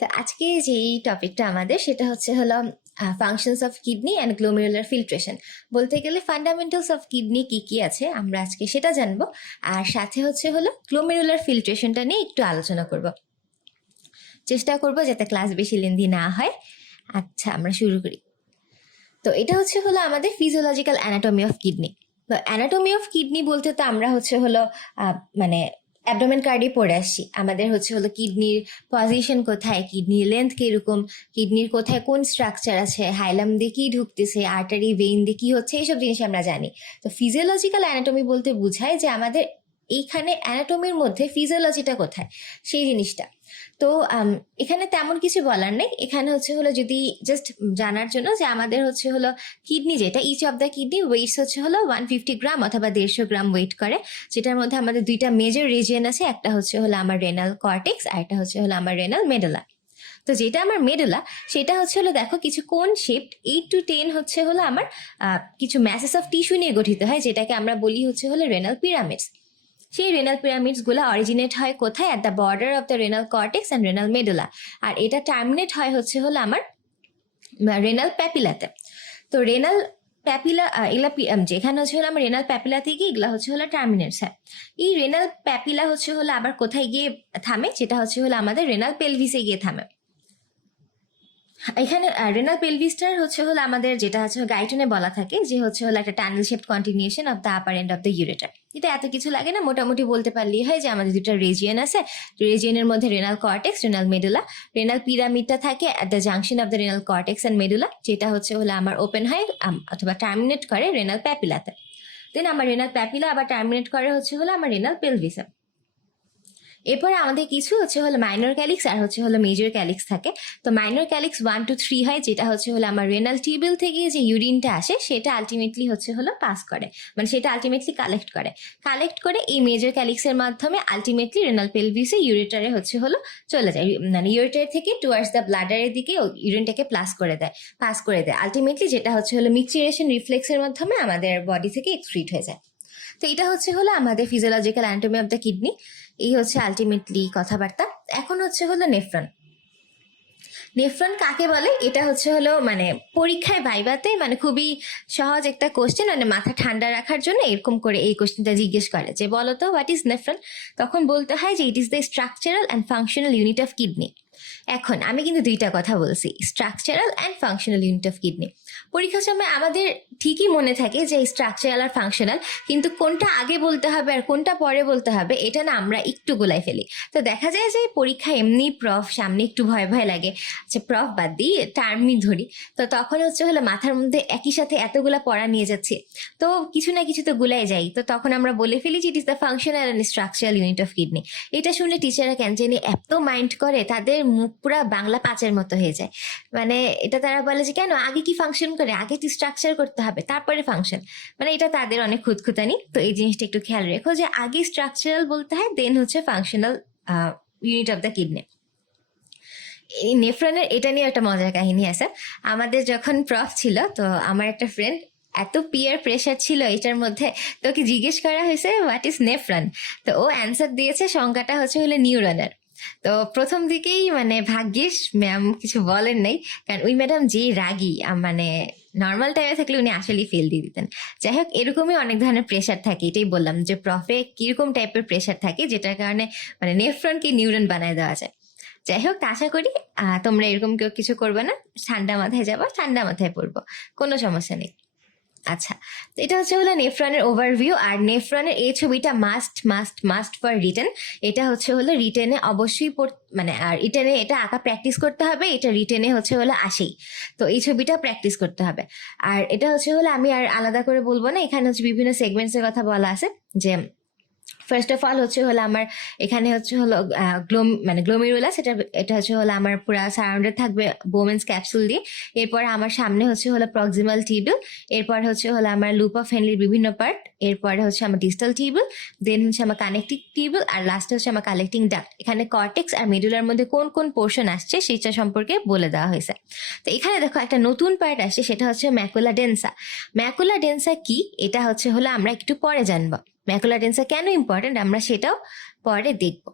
তো আজকে যেই টপিকটা আমাদের সেটা হলো functions of kidney and glomerular filtration. বলতে গেলে ফান্ডামেন্টালস অফ কিডনি কি কি আছে আমরা আজকে সেটা জানবো, আর সাথে হলো গ্লোমেরুলার ফিল্ট্রেশনটা নিয়ে একটু আলোচনা করব। চেষ্টা করব যাতে ক্লাস বেশি লেন্দি না হয়। আচ্ছা, আমরা শুরু করি। তো এটা হলো আমাদের ফিজিওলজিক্যাল অ্যানাটমি অফ কিডনি। তো অ্যানাটমি অফ কিডনি বলতে তো আমরা হলো মানে অ্যাবডোমেন কার্ডে পড়ে আসছি। আমাদের হলো কিডনির পজিশন কোথায়, কিডনির লেন্থ কিরকম, কিডনির কোথায় কোন স্ট্রাকচার আছে, হাইলাম দিয়ে কি ঢুকতেছে, আর্টারি ভেইন দিয়ে কি হচ্ছে, এইসব জিনিস আমরা জানি। তো ফিজিওলজিক্যাল অ্যানাটমি বলতে বোঝায় যে আমাদের এইখানে অ্যানাটমির মধ্যে ফিজিওলজিটা কোথায়, সেই জিনিসটা। তো এখানে তেমন কিছু বলার নেই। এখানে হলো যদি জাস্ট জানার জন্য যে আমাদের হলো কিডনি, যেটা each of the kidney weights হলো 150 গ্রাম অথবা 150 গ্রাম ওয়েট করে, যেটার মধ্যে আমাদের দুইটা মেজর রিজিয়ন আছে। একটা হলো আমার রেনাল কর্টেক্স, আর একটা হলো আমার রেনাল মেডুলা। তো যেটা আমার মেডুলা সেটা হলো দেখো কিছু কোন শেপড 8 to 10 হলো আমার কিছু ম্যাসেস অফ টিস্যু নিয়ে গঠিত হয়, যেটাকে আমরা বলি হলো রেনাল পিরামিডস। সেই রেনাল পিরামিডস গুলো অরিজিনেট হয় কোথায়? At the border of the renal cortex and renal medulla, আর এটা টার্মিনেট হয় হলো আমার রেনাল প্যাপিলাতে। তো রেনাল প্যাপিলা যেখানে হলো আমার রেনাল প্যাপিলা থেকে এগুলা হলো টার্মিনেটস। হ্যাঁ, এই রেনাল প্যাপিলা হলো আবার কোথায় গিয়ে থামে? যেটা হলো আমাদের রেনাল পেলভিসে গিয়ে থামে। এখানে রেনাল পেলভিসটার হলো আমাদের যেটা গাইটনে বলা থাকে যে হলো একটা tunnel shape continuation of the upper end of the ureter. এটা এত কিছু লাগে না, মোটামুটি বলতে পারলেই হয় যে আমাদের দুটো রিজিয়ন আছে। রিজিয়নের মধ্যে renal cortex, renal medulla. Renal পিরামিডটা থাকে at the junction of the renal cortex and medulla, যেটা হলো আমার ওপেন হয় অথবা টার্মিনেট করে রেনাল প্যাপিলাতে। দেন আমার রেনাল প্যাপিলা আবার টার্মিনেট করে হলো আমার রেনাল পেলভিসে। এরপরে আমাদের কিছু হলো মাইনর ক্যালিক্স আর হলো মেজর ক্যালিক্স থাকে। তো মাইনর ক্যালিক্স 1 to 3 হয়, যেটা হলো আমার রেনাল টিউবুল থেকে যে ইউরিনটা আসে সেটা আলটিমেটলি হলো পাস করে, মানে সেটা আলটিমেটলি কালেক্ট করে এই মেজর ক্যালিক্সের মাধ্যমে আলটিমেটলি রেনাল পেলভিসে ইউরেটারে হলো চলে যায়, মানে ইউরেটার থেকে টুয়ার্ডস দ্য ব্লাডারের দিকে ইউরিনটাকে পাস করে দেয় আলটিমেটলি, যেটা হলো মিক্সচারেশন রিফ্লেক্সের মাধ্যমে আমাদের বডি থেকে এক্সক্রিট হয়ে যায়। তো এটা হলো আমাদের physiological anatomy of the kidney. এই আলটিমেটলি কথাবার্তা। এখন হলো নেফ্রন কাকে বলে? এটা হলো মানে পরীক্ষায় ভাইভাতে মানে খুবই সহজ একটা কোশ্চেন, মানে মাথা ঠান্ডা রাখার জন্য এরকম করে এই কোশ্চেনটা জিজ্ঞেস করে যে বলো তো হোয়াট ইজ নেফ্রন। তখন বলতে হয় যে it is the structural and functional unit of kidney. এখন আমি কিন্তু দুইটা কথা বলছি, structural and functional unit of kidney. পরীক্ষার সময় আমাদের ঠিকই মনে থাকে যে স্ট্রাকচারাল আর ফাংশনাল, কিন্তু কোনটা আগে বলতে হবে আর কোনটা পরে বলতে হবে এটা না আমরা একটু গোলাই ফেলি। তো দেখা যায় যে পরীক্ষা এমনি প্রফ সামনে একটু ভয় ভয় লাগে, আচ্ছা প্রফ বাদ দিই টার্মই ধরি, তো তখন হলো মাথার মধ্যে একই সাথে এতগুলা পড়া নিয়ে যাচ্ছে, তো কিছু না কিছু তো গুলাই যাই। তো তখন আমরা বলে ফেলি যে it is the functional and structural unit of kidney. এটা শুনলে টিচাররা কেন জানি এত মাইন্ড করে, তাদের মুখ পুরা বাংলা পাঁচের মতো হয়ে যায়। মানে এটা তারা বলে যে কেন আগে কি ফাংশন করে, আগে তো স্ট্রাকচার করতে হবে তারপরে ফাংশন, মানে এটা তাদের অনেক খুঁতখুঁতানি। তো এই জিনিসটা একটু খেয়াল রেখো যে আগে স্ট্রাকচারাল বলতে হয়, then functional unit of the kidney. এই নেফ্রনের এটা নিয়ে একটা মজার কাহিনী আছে। আমাদের যখন প্রফ ছিল, তো আমার একটা ফ্রেন্ড এত পিয়ার প্রেশার ছিল এটার মধ্যে, তো ওকে জিজ্ঞেস করা হয়েছে হোয়াট ইজ নেফ্রন, তো ও অ্যান্সার দিয়েছে সংজ্ঞাটা হলো নিউরনের। তো প্রথম দিকেই মানে ভাগ্যিস ম্যাম কিছু বলেন নাই, কারণ ওই ম্যাডাম যে রাগী, মানে নর্মাল টাইমে থাকলে উনি আসলেই ফেল দিয়ে দিতেন। যাই হোক, এরকমই অনেক ধরনের প্রেশার থাকে, এটাই বললাম যে প্রফে কিরকম টাইপের প্রেশার থাকে যেটার কারণে মানে নেফ্রনকে নিউরন বানায় দেওয়া যায়। যাই হোক, আশা করি তোমরা এরকম কেউ কিছু করবে না, ঠান্ডা মাথায় যাবো, ঠান্ডা মাথায় পড়বো, কোনো সমস্যা নেই। আচ্ছা, তো এটা হলো নেফ্রনের ওভারভিউ। আর নেফ্রনের এই ছবিটা must must must for written. এটা হলো রিটেনে অবশ্যই মানে আর রিটেনে এটা আঁকা প্র্যাকটিস করতে হবে, এটা রিটেনে হলো আসেই। তো এই ছবিটা প্র্যাকটিস করতে হবে। আর এটা হলো আমি আর আলাদা করে বলবো না, এখানে বিভিন্ন সেগমেন্টসের কথা বলা আছে। যে ফার্স্ট অফ অল হলো আমার এখানে হলো মানে গ্লোমেরুলাস, এটা হলো আমার পুরা সারাউন্ডেড থাকবে বোমেন্স ক্যাপসুল দিয়ে। এরপরে আমার সামনে হলো প্রক্সিমাল টিউবুল, এরপর হলো আমার লুপ অফ হেনলির বিভিন্ন পার্ট, এরপরে আমার ডিস্টাল টিউবুল, দেন আমার কানেক্টিং টিউবুল, আর লাস্টে আমার কালেক্টিং ডাক্ট। এখানে কর্টেক্স আর মেডুলার মধ্যে কোন কোন পোর্শন আসছে সেটা সম্পর্কে বলে দেওয়া হয়েছে। তো এখানে দেখো একটা নতুন পার্ট আসছে, সেটা ম্যাকুলা ডেন্সা। ম্যাকুলা ডেন্সা কি এটা হলো আমরা একটু পরে জানবো। ম্যাকুলা ডেন্সা কেন ইম্পর্টেন্ট আমরা সেটাও পরে দেখবো।